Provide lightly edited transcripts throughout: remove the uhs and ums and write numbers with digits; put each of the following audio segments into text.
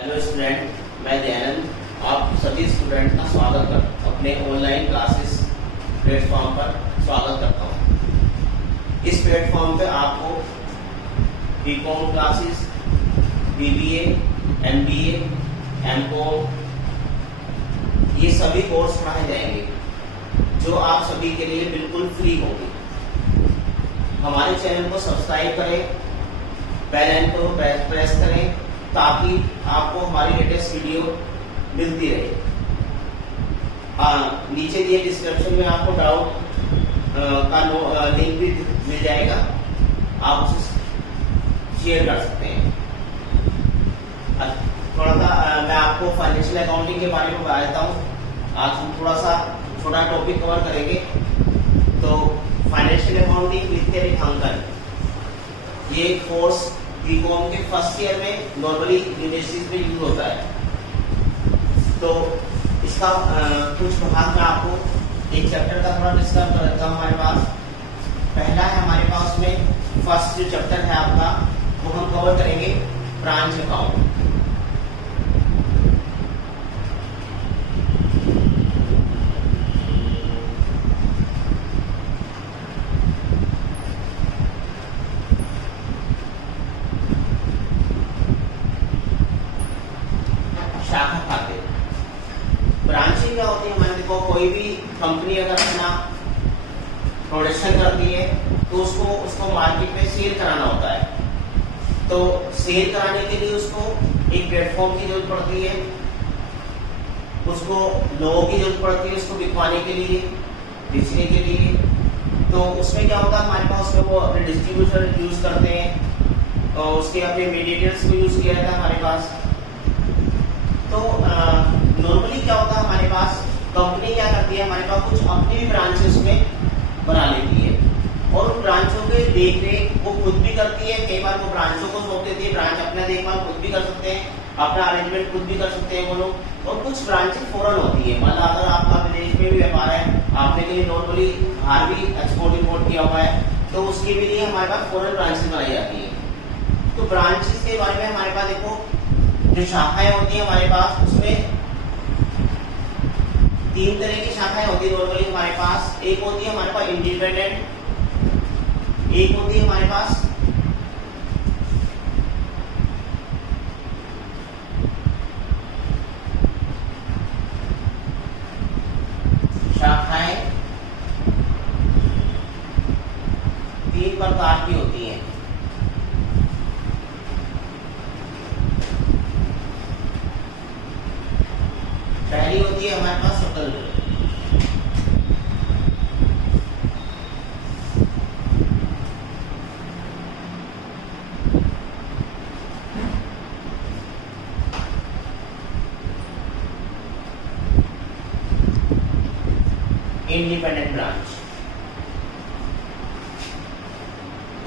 Hello student, मैं दयानंद आप सभी स्टूडेंट का स्वागत कर अपने ऑनलाइन क्लासेस प्लेटफॉर्म पर स्वागत करता हूं। इस प्लेटफॉर्म पे आपको BCom classes, BBA, MBA, MCom ये सभी कोर्स पढ़ाए जाएंगे जो आप सभी के लिए बिल्कुल फ्री होंगे। हमारे चैनल को सब्सक्राइब करें, बेल आइकन को प्रेस करें ताकि आपको हमारी लेटेस्ट वीडियो मिलती रहे। नीचे दिए डिस्क्रिप्शन में आपको डाउट का लिंक भी मिल जाएगा, आप उसे शेयर कर सकते हैं। थोड़ा सा मैं आपको फाइनेंशियल अकाउंटिंग के बारे में बता देता हूँ। आज हम थोड़ा सा छोटा टॉपिक कवर करेंगे। तो फाइनेंशियल अकाउंटिंग वित्तीय लेखांकन ये कोर्स बीकॉम के फर्स्ट ईयर में नॉर्मली यूनिवर्सिटीज में यूज होता है। तो इसका कुछ भाग में आपको एक चैप्टर का थोड़ा डिस्कस करता हूँ। हमारे पास पहला है, हमारे पास में फर्स्ट जो चैप्टर है आपका वो हम कवर करेंगे ब्रांच अकाउंट। शाखा खाते ब्रांचिंग क्या होती है? हमारे देखो कोई भी कंपनी अगर अपना प्रोडक्शन करती है तो उसको मार्केट में सेल कराना होता है। तो सेल कराने के लिए उसको एक प्लेटफॉर्म की जरूरत पड़ती है, उसको लोगों की जरूरत पड़ती है उसको बिकवाने के लिए, बेचने के लिए। तो उसमें क्या होता है, हमारे पास में वो अपने डिस्ट्रीब्यूटर यूज करते हैं और उसके अपने मीडिएटर्स को यूज किया जाता है हमारे पास। तो नॉर्मली क्या होता है, हमारे पास कंपनी क्या करती है, हमारे पास कुछ अपनी भी ब्रांचेस में बना लेती है और उन ब्रांचों के देख रेख वो खुद भी करती है। कई बार वो ब्रांचों को सौंप देती है, ब्रांच अपना देखभाल खुद भी कर सकते हैं, अपना अरेंजमेंट खुद भी कर सकते हैं वो लोग। और कुछ ब्रांचेस फॉरेन होती है, मतलब अगर आपका विदेश में भी व्यापार है, आपने के लिए नॉर्मली बाहर भी एक्सपोर्ट इंपोर्ट किया हुआ है तो उसके भी लिए हमारे पास फॉरेन ब्रांचेस बनाई जाती है। तो ब्रांचेस के बारे में हमारे पास देखो, जो शाखाएं होती है हमारे पास उसमें तीन तरह की शाखाएं होती है नॉर्मली हमारे पास। एक होती है हमारे पास इंडिपेंडेंट, एक होती है हमारे पास शाखाएं तीन प्रकार की होती हैं। पहली होती है हमारे पास स्वतंत्र, इंडिपेंडेंट ब्रांच।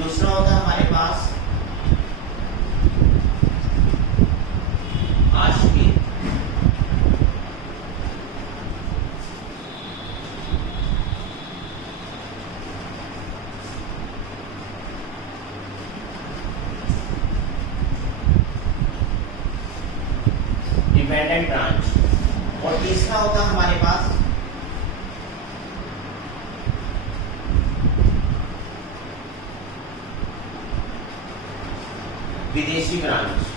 दूसरा होता है हमारे पास आश्रित, डिपेंडेंट ब्रांच। और तीसरा होता है हमारे पास विदेशी ब्रांच।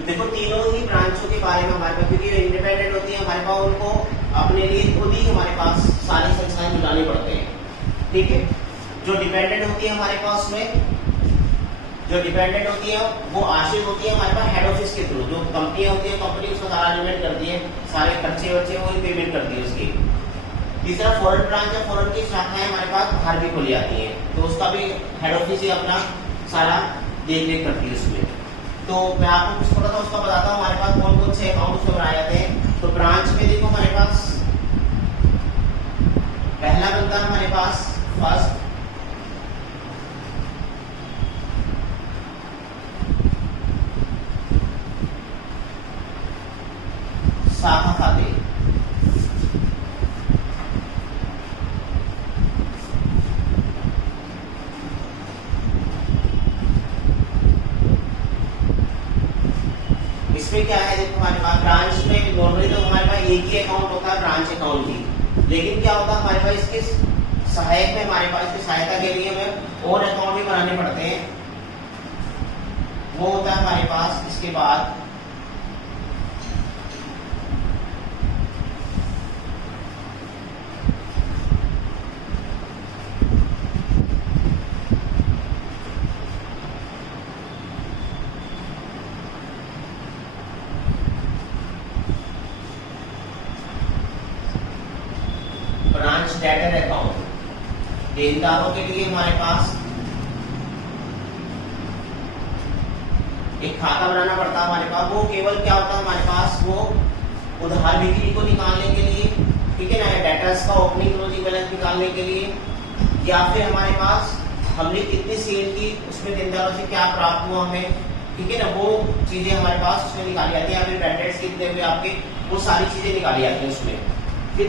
देखो तीनों ही ब्रांचों के बारे में हमारे पास, क्योंकि इंडिपेंडेंट होती है हमारे पास, उनको अपने लिए खुद ही हमारे पास सारी संस्थाएं जुटाने पड़ते हैं। ठीक है, जो डिपेंडेंट होती है हमारे पास में, जो डिपेंडेंट होती है वो आश्रित होती है हमारे पास हेड ऑफिस के थ्रू। जो कंपनियां होती है कंपनी उसका सारा अरेंजमेंट करती है, सारे खर्चे वर्चे वही पेमेंट करती है उसकी। तीसरा फॉरेन ब्रांच है, फॉरेन की शाखाएं हमारे पास बाहर भी खुली जाती है तो उसका भी हेड ऑफिस ही अपना सारा देख रेख करती है उसमें। तो मैं आपको कुछ थोड़ा सा उसका बताता हूँ हमारे पास कौन कौन से अकाउंट उसमें बनाए जाते हैं। तो ब्रांच में देखो हमारे पास पहला बनता है हमारे पास फर्स्ट, शाखा खाते। इसमें क्या है, देखो हमारे पास ब्रांच में नॉर्मली तो हमारे पास एक ही अकाउंट होता है, ब्रांच अकाउंट भी, लेकिन क्या होता है हमारे पास इसके सहायक में, हमारे पास इसकी सहायता के लिए हमें और अकाउंट भी बनाने पड़ते हैं। वो होता है हमारे पास इसके बाद ब्रांच डेटर अकाउंट। देनदारों के लिए हमारे पास एक खाता बनाना पड़ता है हमारे पास। वो केवल क्या होता है हमारे पास, वो उधार बिक्री को निकालने के लिए, ठीक है ना, डेटर्स का ओपनिंग क्लोजिंग बैलेंस निकालने के लिए, या फिर हमारे पास हमने कितनी सेल की, उसमें देनदारों से क्या प्राप्त हुआ हमें, ठीक है ना, वो चीजें हमारे पास उसमें निकाली जाती है, या फिर क्रेडिट्स कितने हुए आपके, वो सारी चीजें निकाली जाती है उसमें। फिर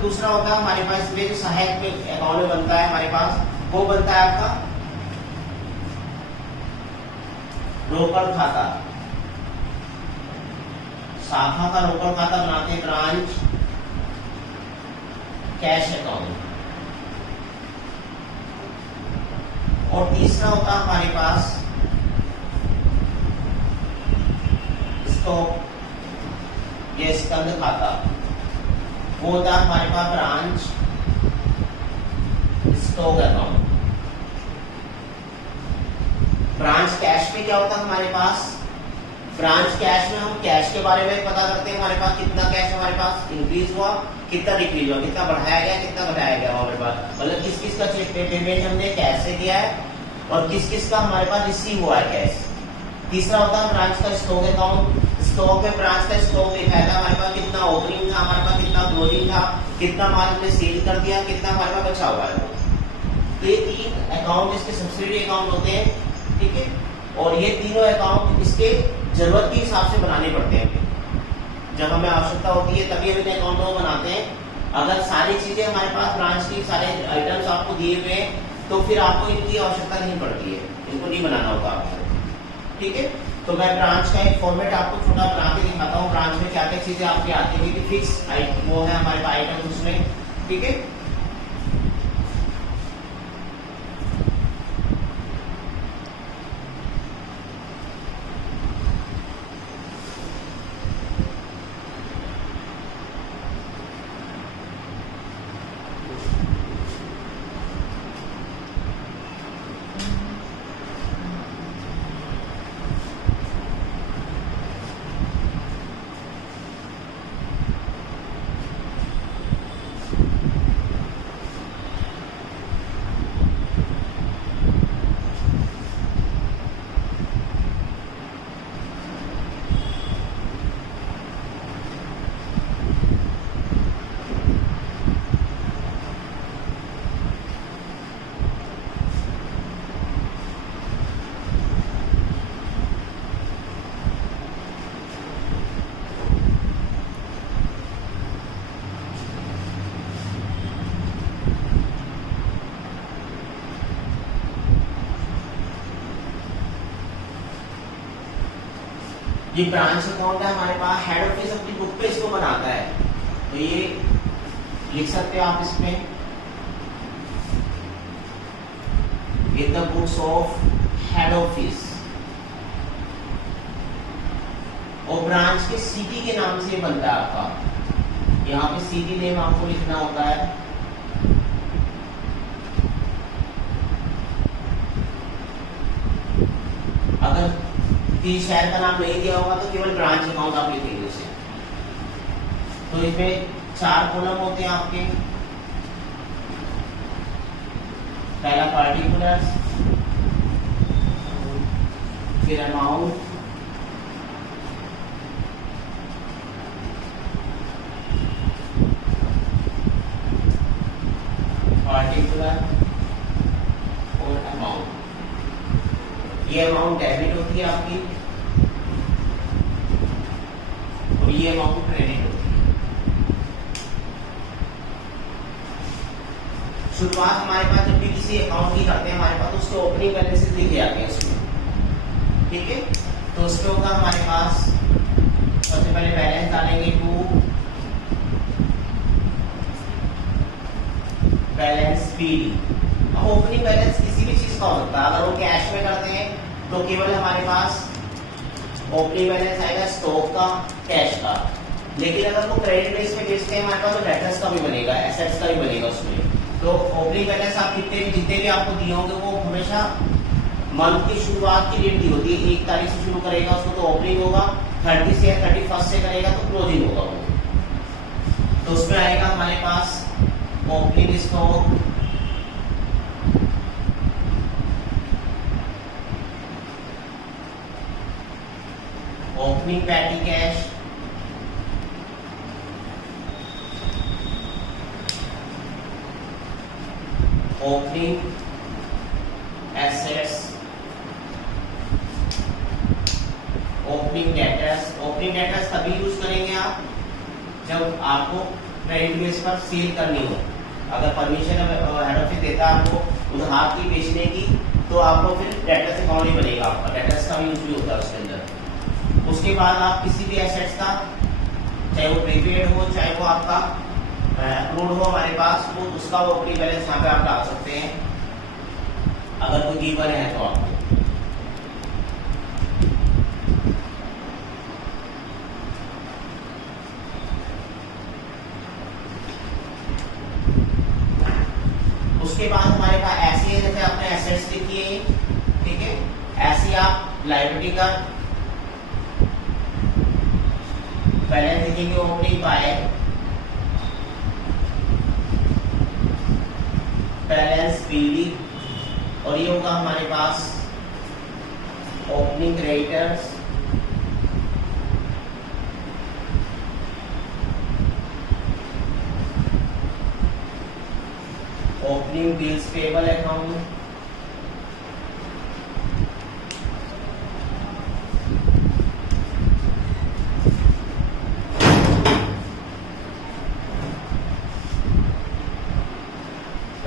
दूसरा होता है हमारे पास इसमें जो सहायक में अकाउंट में बनता है हमारे पास, वो बनता है आपका रोकड़ खाता। शाखा का रोकड़ खाता बनाते हैं ब्रांच कैश अकाउंट। और तीसरा होता है हमारे पास स्टॉक, ये स्कंद खाता, वो होता है हमारे पास branch stock account. Branch cash में क्या होता है हमारे पास, ब्रांच कैश में हम कैश के बारे में पता करते हैं, हमारे पास कितना कैश हमारे पास इंक्रीज हुआ, कितना डिक्रीज हुआ, कितना बढ़ाया गया, कितना घटाया गया हमारे पास, मतलब किस किस का चेक पेमेंट हमने कैश से किया है और किस किस का हमारे पास रिसीव हुआ है कैश। तीसरा होता है ब्रांच का स्टॉक अकाउंट। स्टॉक में ब्रांच का स्टॉक लिखा था हमारे पास, कितना ओपनिंग था हमारे पास, कितना क्लोजिंग था, कितना माल हमने सेल कर दिया, कितना हमारे पास बचा हुआ है। तो ये तीन अकाउंट इसके सब्सिडी अकाउंट होते हैं, ठीक है, और ये तीनों अकाउंट इसके जरूरत के हिसाब से बनाने पड़ते हैं। जब हमें आवश्यकता होती है तभी हम इन अकाउंटों को बनाते हैं। अगर सारी चीजें हमारे पास ब्रांच की सारे आइटम्स आपको दिए हुए हैं तो फिर आपको इनकी आवश्यकता नहीं पड़ती है, इनको नहीं बनाना होगा आपको, ठीक है। तो मैं ब्रांच का एक फॉर्मेट आपको छोटा बना के दिखाता हूँ, ब्रांच में क्या क्या चीजें आपकी आती है, कि फिक्स वो है हमारे पास आइटम उसमें, ठीक है। ये ब्रांच अकाउंट है हमारे पास, हेड ऑफिस अपनी बुक पे इसको बनाता है, तो ये लिख सकते हो आप इसमें, in the books of head office. और ब्रांच के सिटी के नाम से बनता है आपका, यहाँ पे सिटी नेम आपको लिखना होता है। अगर किसी शहर का नाम नहीं दिया होगा तो केवल ब्रांच अकाउंट आप लिखेंगे उसे। तो इसमें 4 कॉलम होते हैं आपके, पहला पार्टिकुलर्स, फिर अमाउंट, पार्टिकुलर और अमाउंट। ये अमाउंट डेबिट होती है आपकी और ये अमाउंट क्रेडिट होती है। शुरुआत हमारे पास जब भी किसी अकाउंट की करते हैं हमारे पास, तो उसके ओपनिंग बैलेंसेस लिखे जाते हैं उसमें, ठीक है। तो उसमें होगा हमारे पास सबसे पहले बैलेंस डालेंगे टू बैलेंस पीडी। अब ओपनिंग बैलेंस किसी भी चीज का हो सकता है, अगर वो कैश में करते हैं तो केवल हमारे पास ओपनिंग बैलेंस आएगा स्टॉक का, कैश का। लेकिन अगर वो क्रेडिट बेस पे बेचते हैं हमारे पास, तो डेटर्स का भी बनेगा, एसेट्स का भी बनेगा उसमें। तो ओपनिंग बैलेंस आप जितने भी आपको दिए होंगे वो हमेशा मंथ की शुरुआत की डेट दी होती है, 1 तारीख से शुरू करेगा उसको तो ओपनिंग होगा, 30 से या 31 से करेगा तो क्लोजिंग होगा वो। तो उसमें आएगा हमारे पास opening stock, opening petty cash, opening assets, opening debtors. Opening debtors तभी यूज करेंगे आप जब आपको क्रेडिट बेस पर सेल करनी हो। अगर परमिशन हेड ऑफिस देता है आपको उधार की बेचने की, तो आपको फिर डेटर्स अकाउंट ही बनेगा आपका, डेटर्स का भी यूज भी होता है उसके अंदर। उसके बाद आप किसी भी एसेट्स का, चाहे वो प्रीपेड हो चाहे वो आपका अप्रूव्ड हो हमारे पास, वो उसका वो ओपनिंग बैलेंस यहाँ पे आप डाल सकते हैं अगर कोई गिवन है तो आपको। उसके बाद हमारे पास ऐसे ही जैसे आपने एसेट्स लिखी है, ठीक है, ऐसे ही आप लायबिलिटी का बैलेंस लिखेंगे ओपनिंग बाय बैलेंस पीडी, और ये होगा हमारे पास opening creditors, opening bills payable account,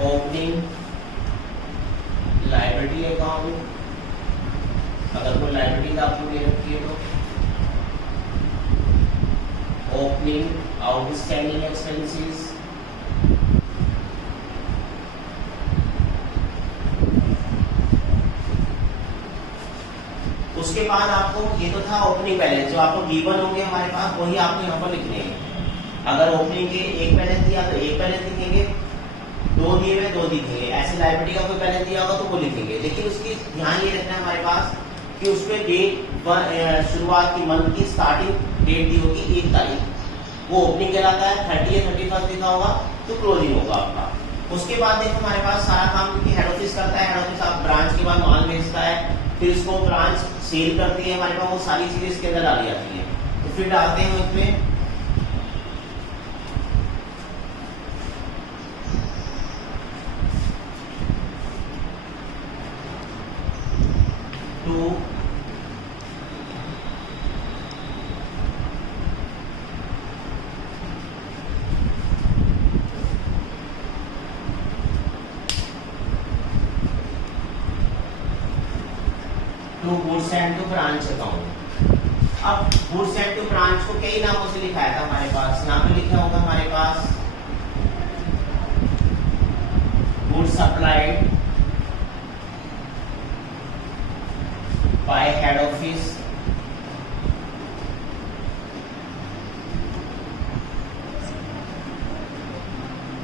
opening liability account, अगर कोई लायबिलिटी आपको दे रखी है तो, ओपनिंग आउटस्टैंडिंग एक्सपेंसेस, उसके बाद आपको ये तो था ओपनिंग बैलेंस, जो आपको गिवन होंगे हमारे पास वही आपको यहाँ पर लिखने हैं। अगर ओपनिंग के एक बैलेंस दिया तो एक बैलेंस लिखेंगे, दो दिए हुए दो लिखेंगे, ऐसे लायबिलिटी का कोई बैलेंस दिया होगा तो वो लिखेंगे। लेकिन उसकी ध्यान ये रखना है हमारे पास कि उसमें डेट शुरुआत की मंथ की स्टार्टिंग डेट दी होगी 1 तारीख, वो ओपनिंग कहलाता है। 30 या 31 लिखा होगा तो क्लोजिंग होगा आपका। उसके बाद देखो हमारे पास सारा काम क्योंकि हेड ऑफिस करता है, हेड ऑफिस आप ब्रांच के बाद माल भेजता है, फिर उसको ब्रांच सेल करती है हमारे पास, वो सारी चीजें इसके अंदर डाली जाती है। तो फिर डालते हैं उसमें to goods and to branch account. अब गुड्स एंड टू ब्रांच को कई नामों से लिखाया था हमारे पास, यहाँ पे लिखा होगा हमारे पास goods supplied by head office,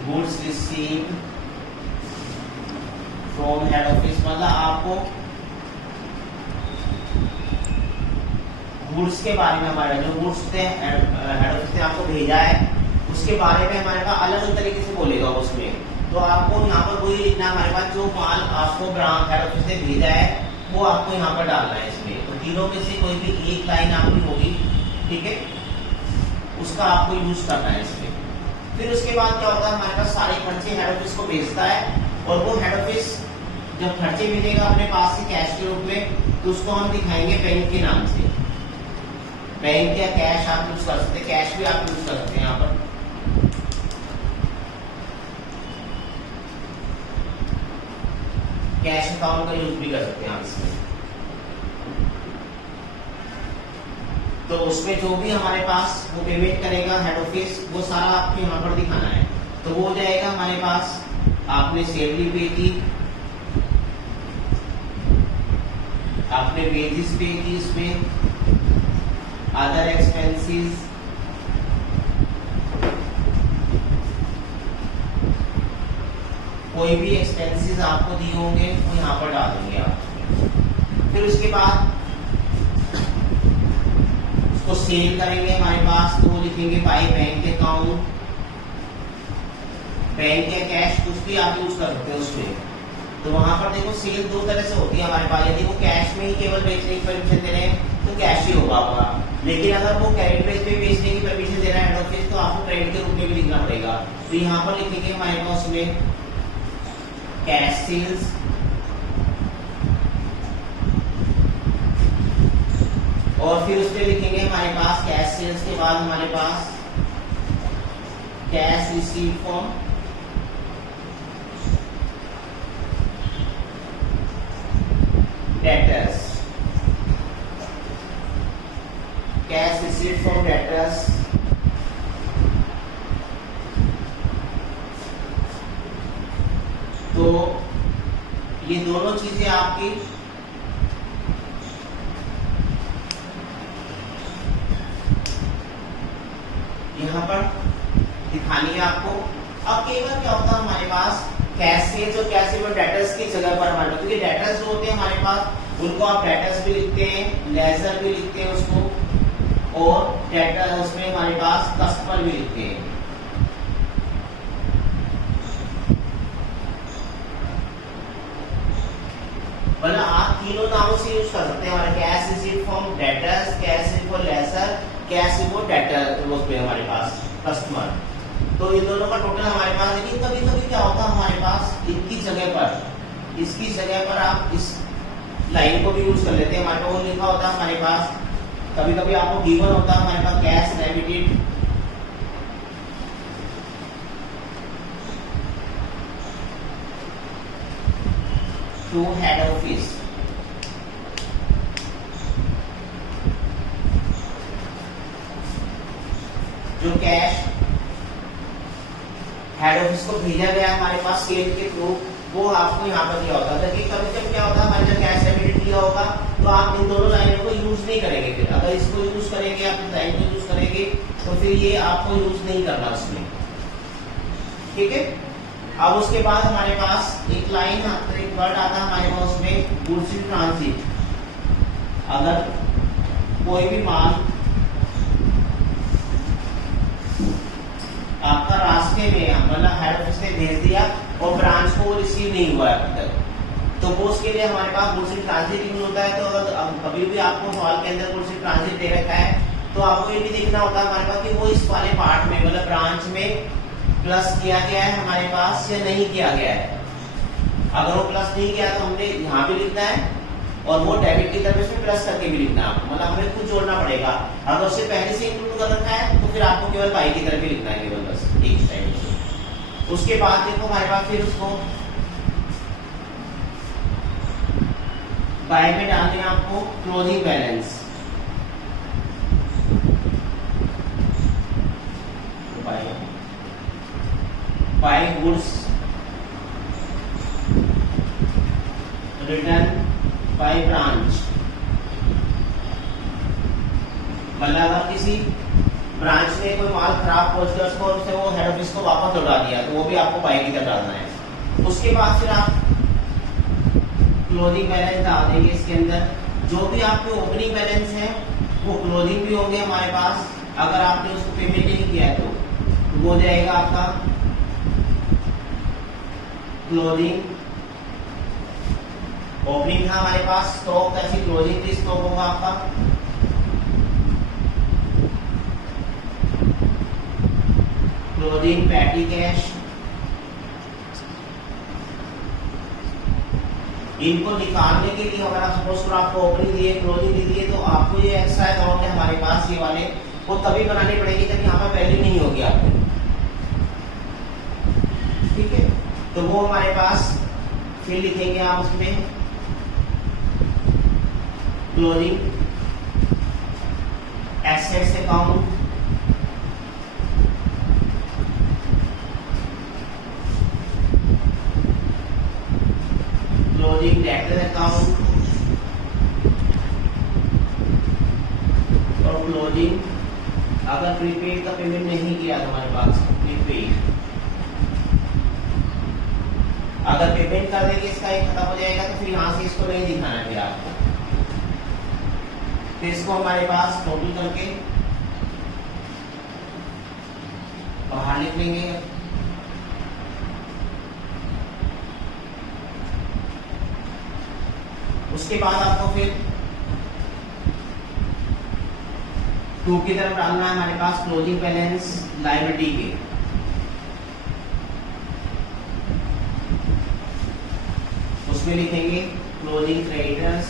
goods received from head office. मतलब आपको गुड्स के बारे में हमारे जो गुड्स थे हेड ऑफिस ने आपको भेजा है उसके बारे में हमारे पास अलग अलग तरीके से बोलेगा उसमें। तो आपको यहाँ पर वही लिखना है हमारे पास, जो माल आपको हेड ऑफिस ने भेजा है वो आपको यहाँ पर डालना है इसमें। तो तीनों में से कोई भी एक लाइन आपकी होगी, ठीक है, उसका आपको यूज करना है इसमें। फिर उसके बाद क्या होता है हमारे पास सारे खर्चे हेड ऑफिस को भेजता है, और वो हेड ऑफिस जब खर्चे भेजेगा अपने पास से कैश के रूप में, तो उसको हम दिखाएंगे बैंक के नाम से। बैंक या कैश आप यूज कर सकते हैं, कैश भी आप यूज कर सकते हैं यहाँ पर। कैश अकाउंट का यूज भी कर सकते हैं आप इसमें। तो उसमें जो भी हमारे पास वो पेमेंट करेगा हेड ऑफिस, वो सारा आपको यहाँ पर दिखाना है। तो वो हो जाएगा हमारे पास, आपने सैलरी पे की, आपने वेजेस पे की, इसमें अदर एक्सपेंसेस, कोई भी एक्सपेंसेस आपको दिए होंगे वो यहाँ पर डाल देंगे आप। फिर उसके बाद उसको सेल करेंगे हमारे पास, तो वो लिखेंगे बाय बैंक अकाउंट, बैंक या कैश कुछ भी आप यूज कर सकते हैं उसमें। तो वहां पर देखो सेल दो तरह से होती है हमारे पास। यदि वो कैश में ही केवल बेचने की परमिशन दे रहे हैं तो कैश ही होगा आपका, लेकिन अगर वो क्रेडिट बेस पे बेचने की परमिशन दे रहा है हेड ऑफिस, तो आपको क्रेडिट के रूप में भी लिखना पड़ेगा। तो यहाँ पर लिखेंगे हमारे पास उसमें कैश सेल्स, और फिर उस पर लिखेंगे हमारे पास कैश सेल्स के बाद हमारे पास cash receive from debtors, cash receive from debtors. तो ये दोनों चीजें आपकी यहाँ पर दिखानी है आपको। अब कई बार क्या होता है हमारे पास कैश सेल्स और कैश रिसीव डेटर्स की जगह पर हमारे पास, क्योंकि डेटर्स जो होते हैं हमारे पास उनको आप डेटर्स भी लिखते हैं, लेजर भी लिखते हैं उसको, और डेटर उसमें हमारे पास कस्टमर भी लिखते हैं। मतलब आप तीनों नामों से यूज कर सकते हैं हमारे cash receive from debtors, cash receive for ledger, cash receive for debtor, वो पे हमारे पास कस्टमर। तो इन दोनों का टोटल हमारे पास, लेकिन कभी कभी क्या होता है हमारे पास इनकी जगह पर, इसकी जगह पर आप इस लाइन को भी यूज कर लेते हैं। हमारे पास वो लिखा होता है हमारे पास, कभी कभी आपको गिवन होता है हमारे पास cash remitted to head office, जो कैश हेड ऑफिस को भेजा गया हमारे पास सेल के थ्रू, वो आपको यहाँ पर दिया होता है। कि कभी कभी क्या होता है हमारे जब कैश रेमिटेड दिया होगा तो आप इन दोनों लाइनों को यूज नहीं करेंगे। फिर अगर इसको यूज करेंगे, आप इस लाइन को यूज करेंगे, तो फिर ये आपको यूज नहीं करना उसमें, ठीक है। अब उसके बाद हमारे पास एक लाइन, एक वर्ड आता है हमारे पास उसमें गुड्स इन ट्रांजिट। अगर कोई भी माल आपका रास्ते में, मतलब हेड ऑफिस ने भेज दिया और ब्रांच को रिसीव नहीं हुआ अभी तक, तो वो उसके लिए हमारे पास गुड्स इन ट्रांजिट यूज होता है। तो अगर कभी भी आपको हॉल के अंदर गुड्स इन ट्रांजिट दे रखा है, तो आपको ये भी देखना होता है हमारे पास कि वो इस वाले पार्ट में, मतलब ब्रांच में प्लस किया गया है हमारे पास या नहीं किया गया है। अगर वो प्लस नहीं किया तो हमने यहाँ भी लिखना है, और वो डेबिट की तरफ इसमें प्लस करके भी लिखना है, मतलब हमें खुद जोड़ना पड़ेगा। अगर उससे पहले से इंक्लूड कर रखा है तो फिर आपको केवल बाई की तरफ ही लिखना है, केवल बस एक टाइम से। उसके बाद देखो हमारे पास फिर उसको बाय में डालने हैं आपको closing balance, by goods return by branch. मतलब अगर किसी ब्रांच ने कोई माल खराब पहुंच गया उसको, उसे वो हेड ऑफिस को वापस लौटा दिया, तो वो भी आपको बाय की तरफ डालना है। उसके बाद फिर आप क्लोजिंग बैलेंस डाल देंगे इसके अंदर। जो भी आपके ओपनिंग बैलेंस है वो क्लोजिंग भी होंगे हमारे पास। अगर आपने उसको पेमेंट नहीं किया है तो वो हो जाएगा आपका क्लोजिंग। ओपनिंग था हमारे पास स्टॉक, ऐसी क्लोजिंग थी, स्टॉक होगा आपका क्लोजिंग पैटी कैश। इनको निकालने के लिए अगर आप सपोज आपको ओपनिंग दिए, क्लोजिंग दिए, तो आपको ये एक्स्ट्रा अकाउंट है हमारे पास, ये वाले वो तभी बनाने पड़ेंगे जब यहाँ पर वैल्यू नहीं होगी आपकी, ठीक है। तो वो हमारे पास फिर लिखेंगे आप उसमें closing assets account, closing debtor account और क्लोजिंग अगर प्रीपेड का पेमेंट नहीं किया हमारे पास प्रीपेड, अगर पेमेंट कर देंगे इसका एक खत्म हो जाएगा तो फिर यहाँ से इसको नहीं दिखाना है फिर आपको। फिर इसको हमारे पास टोटल करके बाहर लिख लेंगे। उसके बाद आपको फिर 2 की तरफ डालना है हमारे पास क्लोजिंग बैलेंस लायबिलिटी के। उसमें लिखेंगे closing creditors,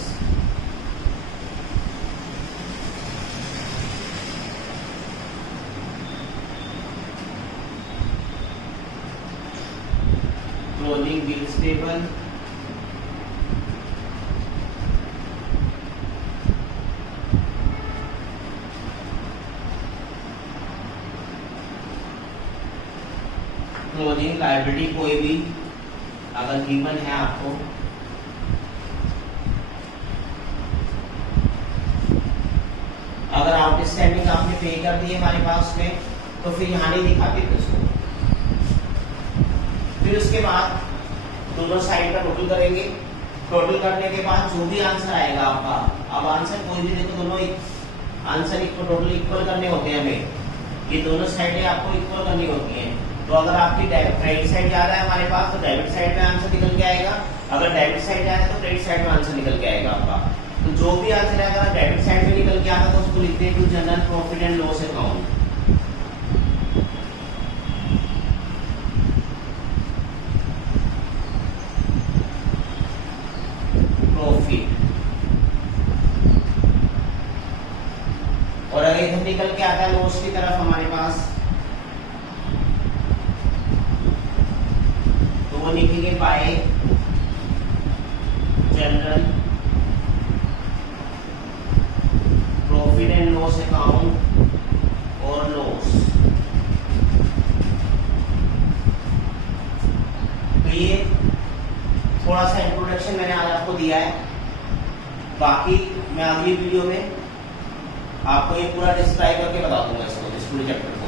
closing bills payable, closing liability कोई भी अगर गिवन है आपको, अगर आउटस्टैंडिंग आपने पे कर दी है हमारे पास में तो फिर यहाँ नहीं दिखाते थे उसको। फिर उसके बाद दोनों साइड का टोटल करेंगे। टोटल करने के बाद जो भी आंसर आएगा आपका, अब आंसर कोई भी देखो, दोनों आंसर टोटल इक्वल करने होते हैं हमें, ये दोनों साइडें आपको इक्वल करनी होती हैं। तो अगर आपकी क्रेडिट साइड जा रहा है हमारे पास तो डेबिट साइड में आंसर निकल के आएगा, अगर डेबिट साइड जा रहा है तो क्रेडिट साइड में आंसर निकल के आएगा आपका। तो जो भी आंसर आएगा अगर डेबिट साइड में निकल के आता तो उसको लिखते हैं to general profit and loss account. Profit, और अगर इधर निकल के आता है लॉस की तरफ हमारे पास तो वो लिखेंगे bye general profit and loss account और लॉस। तो ये थोड़ा सा इंट्रोडक्शन मैंने आज आपको दिया है, बाकी मैं अगली वीडियो में आपको ये पूरा डिस्क्राइब करके बता दूंगा इसको, इस पूरे चैप्टर को।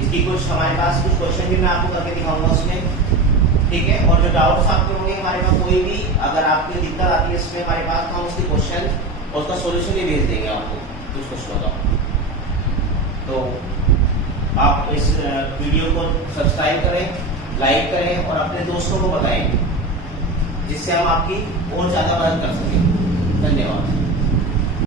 इसकी कुछ हमारे पास कुछ क्वेश्चन भी मैं आपको करके दिखाऊंगा उसमें, ठीक है। और जो डाउट्स आपके होंगे हमारे पास, कोई भी अगर आपकी दिक्कत आती है इसमें हमारे पास, तो हम उसके क्वेश्चन और उसका सॉल्यूशन भी भेज देंगे आपको कुछ क्वेश्चनों का। तो आप इस वीडियो को सब्सक्राइब करें, लाइक करें और अपने दोस्तों को बताएं, जिससे हम आपकी और ज्यादा मदद कर सकें। धन्यवाद।